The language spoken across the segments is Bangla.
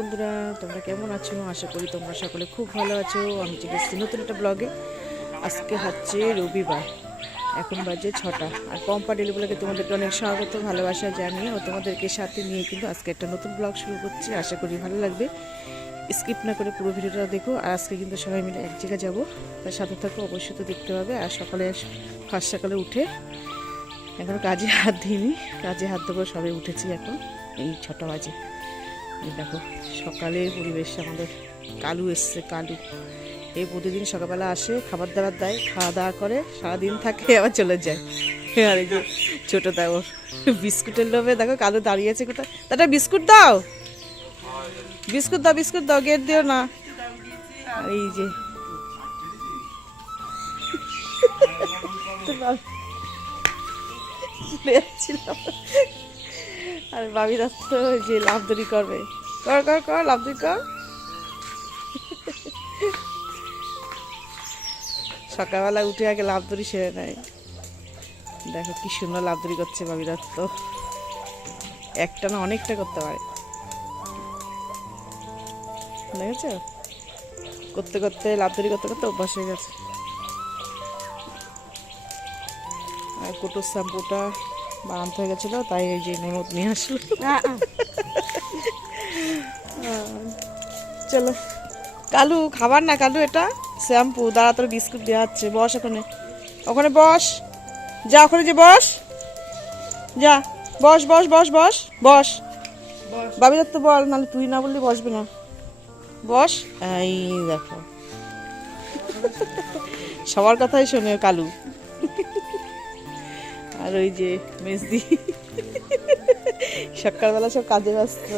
বন্ধুরা, তোমরা কেমন আছো? আশা করি তোমরা সকলে খুব ভালো আছো। আমি চলে এসেছি নতুন একটা ব্লগে। আজকে হচ্ছে রবিবার, এখন বাজে 6টা। আর পম্পা ডেলি ব্লগে তোমাদেরকে অনেক স্বাগত, ভালোবাসা জানিয়ে ও তোমাদেরকে সাথে নিয়ে কিন্তু আজকে একটা নতুন ব্লগ শুরু করছি। আশা করি ভালো লাগবে, স্কিপ না করে পুরো ভিডিওটা দেখো। আর আজকে কিন্তু সবাই মিলে এক জায়গায় যাবো, তার সাথে থাকো, অবশ্যই তো দেখতে পাবে। আর ফার্স্ট সকালে উঠে এখন কাজে হাত দিইনি, কাজে হাত দেবো, সবাই উঠেছি এখন, এই 6টা বাজে। দেখো সকালের পরিবেশ আমাদের। কালু এসছে, কালু এই প্রতিদিন সকালবেলা আসে, খাবার দাবার দেয়, খাওয়া দাওয়া করে, সারাদিন থাকে, আবার চলে যায়। আর এই যে ছোটো দাও বিস্কুটের লোভে, দেখো কালু দাঁড়িয়েছে কোথায়। দাদা বিস্কুট দাও, বিস্কুট দাও, বিস্কুট দাও, গেট দিও না। আর এই যে আর বাবি রাস্তা যে লাভ দড়ি করবে, কর কর কর, লাভ দড়ি কর। সকালবেলা উঠে আগে লাভ দড়ি সেরে নেয়। দেখো কি সুন্দর লাভ দড়ি করছে বাবিরা, তো একটা না অনেকটা করতে পারে, দেখেছ? করতে করতে লাভ দড়ি করতে করতে অভ্যাস হয়ে গেছে। আর কোটোর শ্যাম্পুটা বানাতে হয়ে গেছিলো, তাই এই যে ননদ নিয়ে আসলো। চলো কালু, খাবার না কালু, এটা শ্যাম্পু। দাঁড়া, তোর বিস্কুট দেওয়া হচ্ছে, বস ওখানে, ওখানে বস, যা ওখানে যে বস, যা বস বস বস বস বস। বাবিদার তো বল, নাহলে তুই না বললি বসবে না, বস। এই দেখো সবার কথাই শোনে কালু। আর ওই যে মেজদি সকালবেলা সব কাজে ব্যস্ত।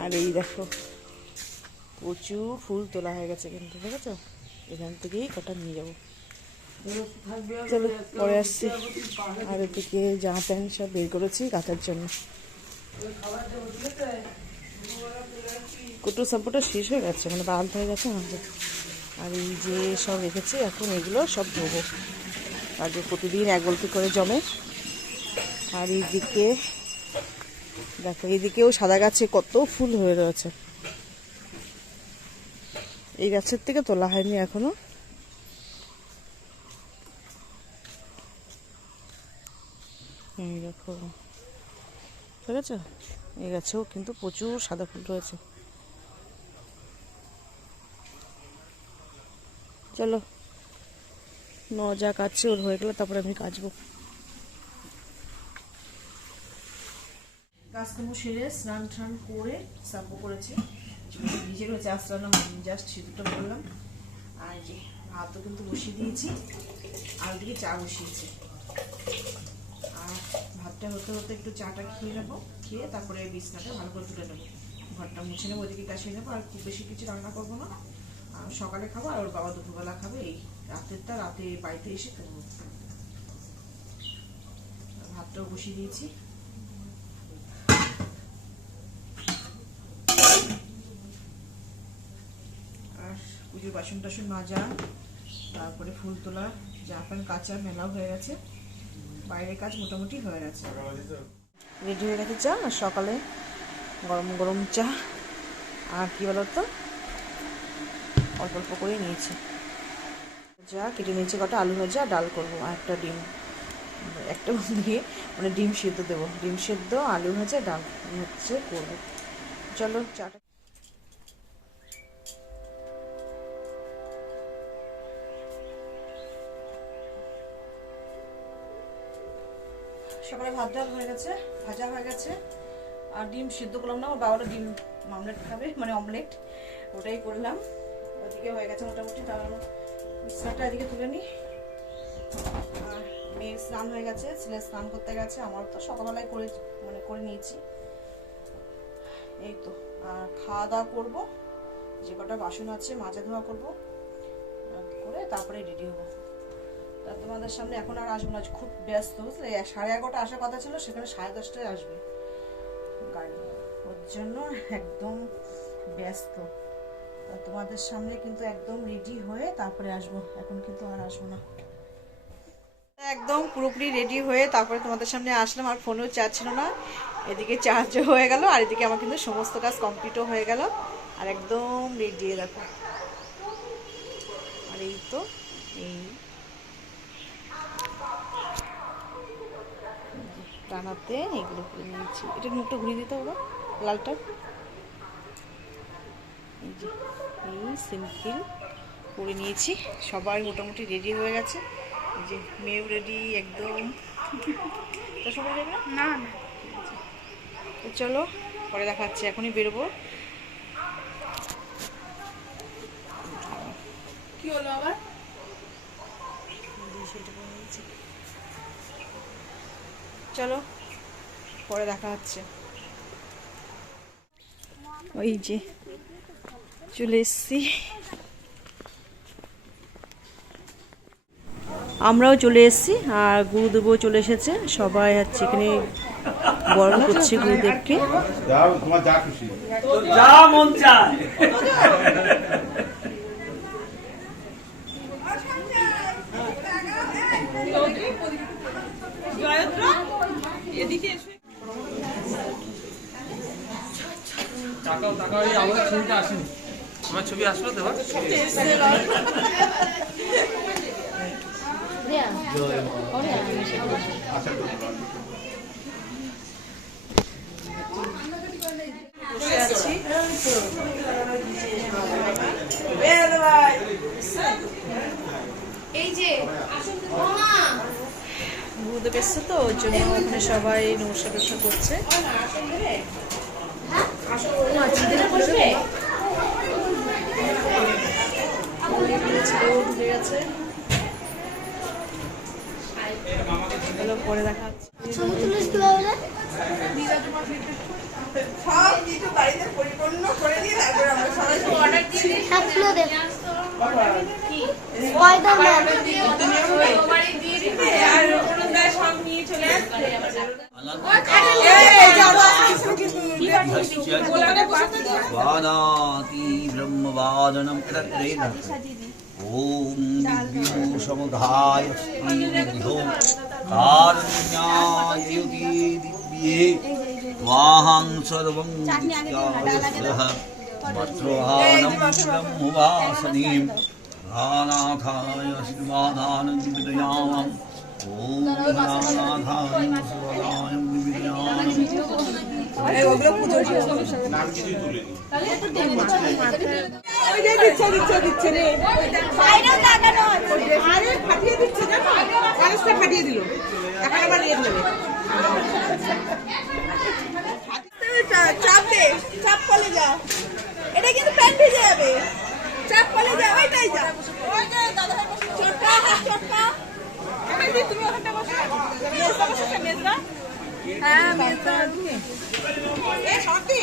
আর এই দেখো প্রচুর ফুল তোলা হয়ে গেছে কিন্তু, দেখেছো? এখান থেকেই কটা নিয়ে যাবো। চলো পরে আসছি। আর এদিকে জামা প্যান্ট সব বের করেছি কাচার জন্য। কুটু শ্যাম্পুটা শেষ হয়ে গেছে, মানে বাড়ান্ত হয়ে গেছে আমাদের। আর এই যে সব রেখেছি, এখন এগুলো সব ধোবো, আর যে প্রতিদিন এক বালতি করে জমে। আর এইদিকে দেখো, এইদিকেও সাদা গাছে কত ফুল হয়ে রয়েছে। এই গাছের থেকে তোলা হয়নি এখনো। এই দেখো, ঠিক আছে, এই গাছেও কিন্তু প্রচুর সাদা ফুল রয়েছে। চলো যা কাটছে ওর হয়ে গেলে তারপরে আমি কাচবো। কাজকর্ম সেরে স্নান টান করে শ্যাম্পু করেছি, ভিজে রয়েছে আস্রানো, জাস্ট সিঁদুরটা করলাম। আর যে ভাতও কিন্তু বসিয়ে দিয়েছি, আর দিকে চা বসিয়েছি। আর ভাতটা হতে হতে একটু চাটা খেয়ে নেবো, খেয়ে তারপরে বিছনাটা ভালো করে তুলে নেবো, ঘরটা মুছে নেবো, ওইদিকে কাশিয়ে নেবো। আর খুব বেশি কিছু রান্না করবো না, সকালে খাবো, আর ওর বাবা দুপুরবেলা খাবে। এই রাতেরটা রাতে বাড়িতে এসে করবো। ভাতটাও বসিয়ে দিয়েছি। আর পুজোর বাসন টাসন মাজা, তারপরে ফুল তোলা, জামা প্যান্ট কাঁচা মেলাও হয়ে গেছে, বাইরের কাজ মোটামুটি হয়ে গেছে। রেডি হয়ে গেছে চা, আর সকালে গরম গরম চা। আর কি বলতো, অল্প অল্প করে নিয়েছি যা, কেটে নিয়েছি কটা আলু ভাজা, ডাল করবো, আর একটা ডিম, একটা দিয়ে মানে ডিম সেদ্ধ দেবো, ডিম সেদ্ধ, আলু ভাজা, ডাল হচ্ছে করবো। চলো চাটা। সকালে ভাত ডাল হয়ে গেছে, ভাজা হয়ে গেছে, আর ডিম সিদ্ধ করলাম না, ওর বাবারা ডিম অমলেট খাবে, মানে অমলেট, ওটাই করলাম। ওদিকে হয়ে গেছে মোটামুটি। তার বিছানাটা এদিকে তুলে নিই। আর মেয়ের স্নান হয়ে গেছে, ছেলে স্নান করতে গেছে, আমার তো সকালবেলায় করে নিয়েছি। এই তো, আর খাওয়া দাওয়া করবো, যে কটা বাসন আছে মাজা ধোয়া করবো, করে তারপরে রেডি হবো। তা তোমাদের সামনে এখন আর আসবো না, খুব ব্যস্ত, বুঝলে? 11:30 আসার কথা ছিল, সেখানে 10:30টায় আসবে গাড়ি, ওর জন্য একদম ব্যস্ত। তোমাদের সামনে কিন্তু একদম রেডি হয়ে তারপরে আসবো, এখন কিন্তু আর আসবো না। একদম পুরোপুরি রেডি হয়ে তারপরে তোমাদের সামনে আসলাম। আর ফোনেও চার্জ ছিল না, এদিকে চার্জ হয়ে গেল আর এদিকে আমার কিন্তু সমস্ত কাজ কমপ্লিটও হয়ে গেল আর একদম রেডি দেখো। আর এই তো এই টানাতে এগুলো করে নিয়েছি। এটা মুখটা ঘুরিয়ে দিতে হবে লালটা। এই যে এই সিম্পল করে নিয়েছি। সবাই মোটামুটি রেডি হয়ে গেছে। এই যে মেয়েও রেডি একদম। সবাই রেডি না? না তো চলো পরে দেখাচ্ছি, এখনই বেরোবো। কি হলো আবার? চলো পরে দেখা হচ্ছে। ওই যে চলে এসছি, আমরাও চলে এসেছি আর গুরুদেবও চলে এসেছে। সবাই হচ্ছে এখানে বরণ করছে গুরুদেবকে। যা মন চায় আমার ছবি আসলো তো গুরুদেব এসছে তো ওর জন্য ওখানে সবাই নমস্কার টমস্কার করছে। পরে দেখা হচ্ছে। ब्रह्मवादनम ओम दिव्यो समुदाय दिव्ये वाहं सर्वं मत्रोहानं ब्रह्मवासनीं रानाथाय श्रीवादानन्दविदयामम् ओम रानाथाय शिवाय विदयामम् চাপ কলে যা, এটা কিন্তু প্যান্ট ভিজে যাবে। চাপ কলে যা, ওইটাই যা, চটকা চটকা। তুমি ওখানটা বসো, মেজদা বসেছে, মেজদা। হ্যাঁ মেজদা। এ সমাপ্তি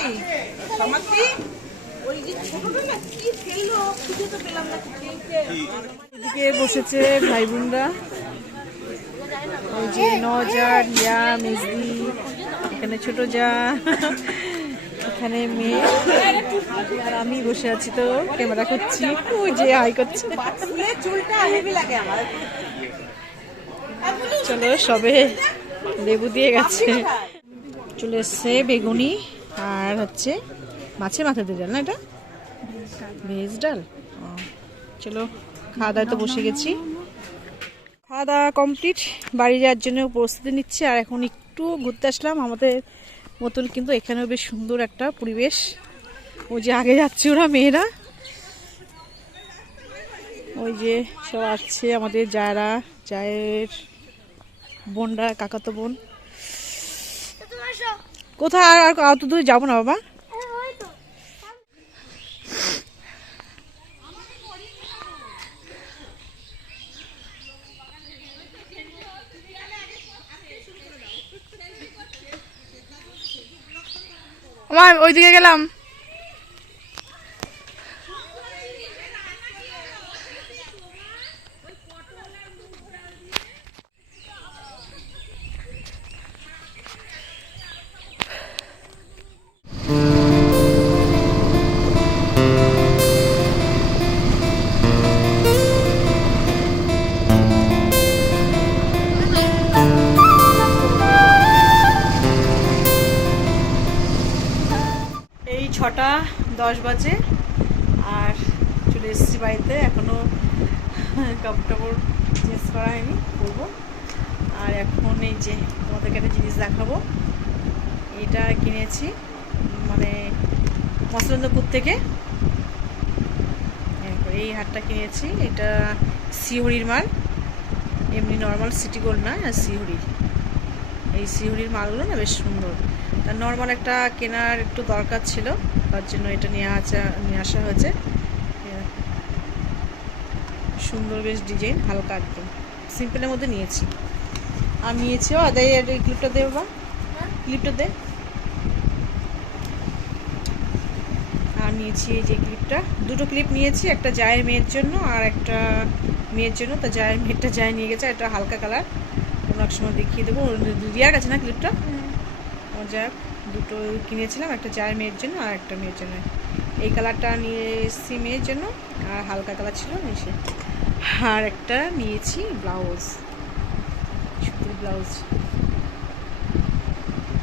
সমাপ্তি ওই যে ছোটটা না কি খেললো, খুঁজে তো পেলাম না। এদিকে বসেছে ভাই বোনরা, ওই যে নজা, রিয়া, মেজদি, এখানে ছোট যা, এখানে মেয়ে আর আমি বসে আছি তো ক্যামেরা করছি। ওই যে হাই করছে। চুলটা হেভি লাগে আমার। চলো সবে লেবু দিয়ে গেছে। চলে এসছে বেগুনি আর হচ্ছে মাছের মাথা দিয়ে ডাল, না এটা ভেজ ডাল। চলো খাওয়া দাওয়া তো বসে গেছি। খাওয়া দাওয়া কমপ্লিট, বাড়ি যাওয়ার জন্য প্রস্তুতি নিচ্ছে। আর এখন একটু ঘুরতে আসলাম আমাদের মতন, কিন্তু এখানেও বেশ সুন্দর একটা পরিবেশ। ওই যে আগে যাচ্ছে ওরা মেয়েরা, ওই যে সব আসছে আমাদের যারা চায়ের বোনরা, কাকাতো বোন। কোথায় আর অত দূরে যাবো না বাবা। আমার ওইদিকে গেলাম। 6:10 বাজে আর চলে এসেছি বাড়িতে। এখনও কাপড় টাপড় চেঞ্জ করা হয়নি, করবো। আর এখন এই যে তোমাদেরকে একটা জিনিস দেখাবো। এটা কিনেছি মানে মসলন্দপুর থেকে। এই হারটা কিনেছি, এটা শিহরির মাল, এমনি নর্মাল সিটি গোল্ড না, শিহরির। এই শিহরির মালগুলো না বেশ সুন্দর। তার নর্মাল একটা কেনার একটু দরকার ছিল, তার জন্য এটা নিয়ে আসা হয়েছে। সুন্দর বেশ ডিজাইন, হালকা একদম সিম্পলের মধ্যে নিয়েছি। আর নিয়েছি এই ক্লিপটা দে বাবা, ক্লিপটা দে। আর নিয়েছি এই যে ক্লিপটা, দুটো ক্লিপ নিয়েছি, একটা জায়ের মেয়ের জন্য আর একটা মেয়ের জন্য। তা জায়ের মেয়েরটা যায় নিয়ে গেছে, এটা হালকা কালার, কোনো এক সময় দেখিয়ে দেবো। রিয়ার কাছে না ক্লিপটা, ও যাক দুটো কিনেছিলাম, একটা জায়ের মেয়ের জন্য আর একটা মেয়ের জন্য। এই কালারটা নিয়ে এসেছি মেয়ের জন্য, আর হালকা কালার ছিল নিচে। আর একটা নিয়েছি ব্লাউজ, সুতির ব্লাউজ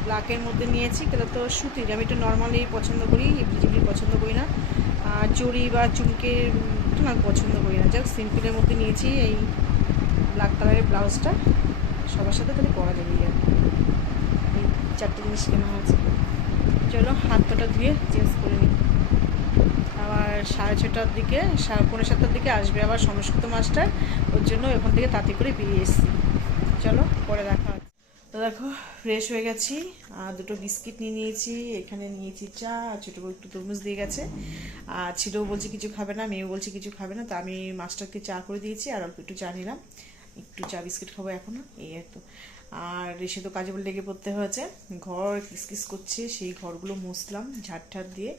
ব্ল্যাকের মধ্যে নিয়েছি। এটা তো সুতির, আমি একটু নর্মালি পছন্দ করি, জিবলি পছন্দ করি না, আর জরি বা চুমকের না পছন্দ করি না। যাক সিম্পলের মধ্যে নিয়েছি এই ব্ল্যাক কালারের ব্লাউজটা, সবার সাথে তাহলে পরা যাবে। আর এই 4টে জিনিস কেনা হয়েছে। চলো হাত পাটা ধুয়ে চেঞ্জ করে নিই। আবার 6:30টার দিকে, 6:45টার দিকে আসবে আবার সংস্কৃত মাস্টার, ওর জন্য ওখান থেকে তাড়াতাড়ি করে বেরিয়ে এসেছি। চলো পরে দেখা হচ্ছে। তো দেখো ফ্রেশ হয়ে গেছি, আর দুটো বিস্কিট নিয়ে নিয়েছি, এখানে নিয়েছি চা, আর ছোটো একটু তরমুজ দিয়ে গেছে। আর ছিলেও বলছে কিছু খাবে না, মেয়েও বলছে কিছু খাবে না, তো আমি মাস্টারকে চা করে দিয়েছি আর অল্প একটু চা নিলাম, একটু চা বিস্কিট খাবো এখনও, এই আর তো। আর এসে তো কাজে বলে লেগে পড়তে হয়েছে, ঘর কিসকিস করছে, সেই ঘরগুলো মুছলাম ঝাড় ঠাড় দিয়ে।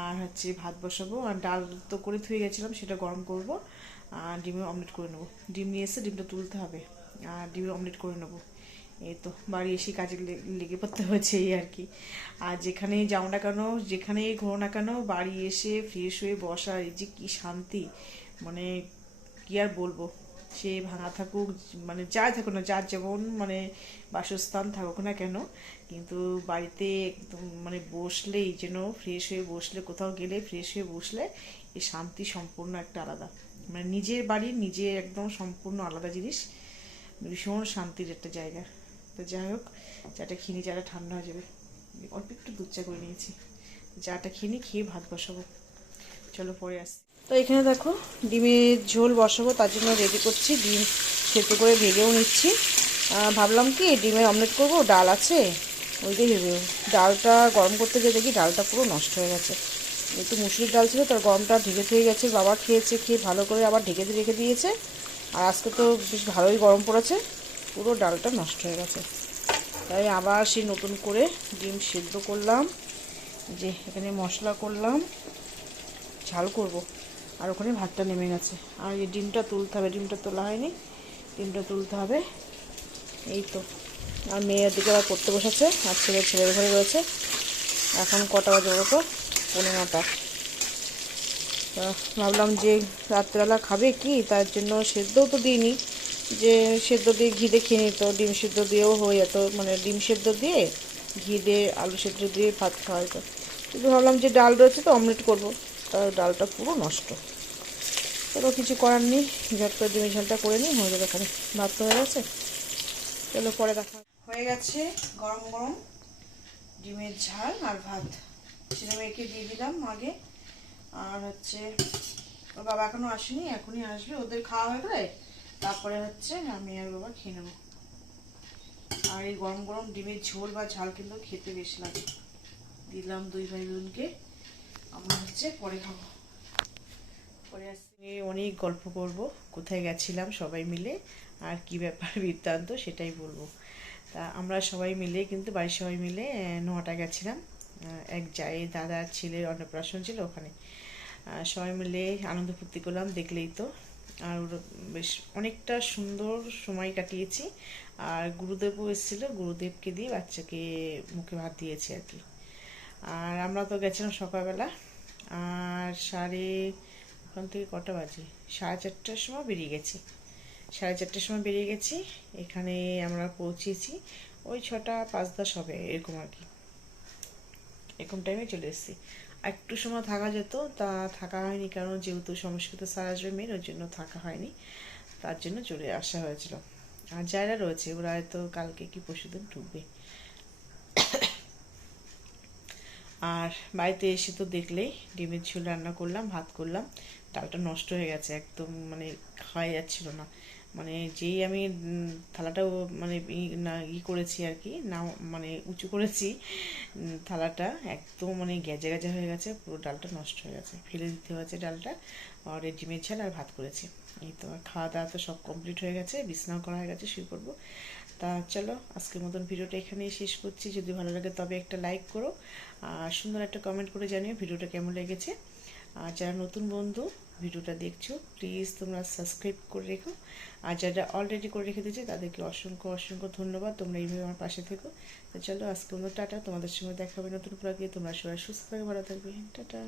আর হচ্ছে ভাত বসাবো, আর ডাল তো করে ধুয়ে গেছিলাম, সেটা গরম করব, আর ডিমের অমলেট করে নেবো। ডিম নিয়ে এসে ডিমটা তুলতে হবে, আর ডিমের অমলেট করে নেবো। এই তো বাড়ি এসে কাজে লেগে পড়তে হয়েছে এই আর কি। আর যেখানেই যাও না কেন, যেখানেই ঘোরো না কেন, বাড়ি এসে ফ্রেশ হয়ে বসা, এই যে কী শান্তি, মানে কি আর বলবো। সে ভাঙা থাকুক, মানে যাই থাকুক না, যার যেমন মানে বাসস্থান থাকুক না কেন, কিন্তু বাড়িতে একদম মানে বসলেই যেন ফ্রেশ হয়ে বসলে, কোথাও গেলে ফ্রেশ হয়ে বসলে এই শান্তি সম্পূর্ণ একটা আলাদা, মানে নিজের বাড়ি নিজের একদম সম্পূর্ণ আলাদা জিনিস, ভীষণ শান্তির একটা জায়গা। তো যাই হোক, চাটা খেয়ে চাটা ঠান্ডা হয়ে যাবে, অল্প একটু দুধ চা করে নিয়েছি, চাটা খেয়ে ভাত বসাবো। চলো পরে আসছি। তো এখানে দেখো ডিমের ঝোল বসাবো, তার জন্য রেডি করছি, ডিম সেদ্ধ করে ভেজেও নিচ্ছি। ভাবলাম কি ডিমের অমলেট করবো, ডাল আছে ওইটাই ভেবে, ডালটা গরম করতে গিয়ে দেখি ডালটা পুরো নষ্ট হয়ে গেছে। একটু মুসুরির ডাল ছিল, তার গরমটা ঢেকে থেকে গেছে, বাবা খেয়েছে, খেয়ে ভালো করে আবার ঢেকে রেখে দিয়েছে। আর আজকে তো বেশ ভালোই গরম পড়েছে, পুরো ডালটা নষ্ট হয়ে গেছে। তাই আবার সেই নতুন করে ডিম সেদ্ধ করলাম, যে এখানে মশলা করলাম, ঝাল করব, আর ওখানে ভাতটা নেমে গেছে। আর এই ডিমটা তুলতে হবে, ডিমটা তোলা হয়নি, ডিমটা তুলতে হবে। এই তো, আর মেয়ের দিকে আবার পড়তে বসেছে, আর ছেলের ঘরে রয়েছে। এখন কটা বাজে বলো তো, 9:15। তা ভাবলাম যে রাত্রেবেলা খাবে কি, তার জন্য সেদ্ধও তো দিইনি, যে সেদ্ধ দিয়ে ঘি দিয়ে খেয়ে নিত, ডিম সেদ্ধ দিয়েও হয়ে যেত, মানে ডিম সেদ্ধ দিয়ে ঘি দিয়ে আলু সেদ্ধ দিয়ে ভাত খাওয়া যেত। কিন্তু ভাবলাম যে ডাল রয়েছে তো অমলেট করবো, তা ডালটা পুরো নষ্ট। চলো কিছু করার নেই, ঝট করে ডিমের ঝালটা করে নিই, হয়ে যাবে। এখানে ভাত তো হয়ে গেছে, চলো পরে দেখা। হয়ে গেছে গরম গরম ডিমের ঝাল আর ভাত, ছেলে মেয়েকে দিয়ে দিলাম আগে। আর হচ্ছে ওর বাবা এখনও আসেনি, এখনই আসবে, ওদের খাওয়া হয়ে গেলে তারপরে হচ্ছে আমি আর বাবা খেয়ে নেবো। আর এই গরম গরম ডিমের ঝোল বা ঝাল কিন্তু খেতে বেশ লাগে। দিলাম 2 ভাই বোনকে, আমরা হচ্ছে পরে খাবো। পরে আসছি, অনেক গল্প করব, কোথায় গেছিলাম সবাই মিলে, আর কি ব্যাপার বৃত্তান্ত সেটাই বলবো। তা আমরা সবাই মিলে কিন্তু বাড়ির সবাই মিলে নোয়াটা গেছিলাম, এক জায়ের দাদার ছেলের অন্নপ্রাশন ছিল ওখানে। সবাই মিলে আনন্দ ফুর্তি করলাম, দেখলেই তো। আর বেশ অনেকটা সুন্দর সময় কাটিয়েছি। আর গুরুদেবও এসেছিলো, গুরুদেবকে দিয়ে বাচ্চাকে মুখে ভাত দিয়েছি আর কি। আর আমরা তো গেছিলাম সকালবেলা, আর ওখান থেকে কটা বাজে, 4:30টার সময় বেরিয়ে গেছি, 4:30টার সময় বেরিয়ে গেছি। এখানে আমরা পৌঁছেছি ওই 6টা 5-10 হবে এরকম আর কি, এরকম টাইমে চলে এসেছি। একটু সময় থাকা যেত, তা থাকা হয়নি, কারণ যেহেতু সংস্কৃত স্যার আসবে মেয়ের, ওই জন্য থাকা হয়নি, তার জন্য চলে আসা হয়েছিল। আর যারা রয়েছে ওরা হয়তো কালকে কি পরশুদিন ঢুকবে। আর বাড়িতে এসে তো দেখলেই ডিমের ঝোল রান্না করলাম, ভাত করলাম, ডালটা নষ্ট হয়ে গেছে একদম, মানে খাওয়া যাচ্ছিল না। মানে যেই আমি থালাটাও মানে করেছি আর কি, না মানে উঁচু করেছি থালাটা, একদম মানে গেজে গেজে হয়ে গেছে, পুরো ডালটা নষ্ট হয়ে গেছে, ফেলে দিতে হয়েছে ডালটা। আর এই ডিমের ঝাল আর ভাত করেছি। এই তো আর খাওয়া দাওয়া তো সব কমপ্লিট হয়ে গেছে, বিছানাও করা হয়ে গেছে, শুয়ে পড়বো। তা চলো আজকের মতন ভিডিওটা এখানেই শেষ করছি। যদি ভালো লাগে তবে একটা লাইক করো, আর সুন্দর একটা কমেন্ট করে জানিও ভিডিওটা কেমন লেগেছে। আর যারা নতুন বন্ধু ভিডিওটা দেখছো প্লিজ তোমরা সাবস্ক্রাইব করে রেখো, আর যারা অলরেডি করে রেখে দিয়েছে তাদেরকে অসংখ্য অসংখ্য ধন্যবাদ, তোমরা এইভাবে আমার পাশে থেকো। তো চলো আজকে মতো টাটা, তোমাদের সঙ্গে দেখা হবে নতুন ব্লগে। তোমরা সবাই সুস্থ থাকবে, ভালো থাকবে, টাটা।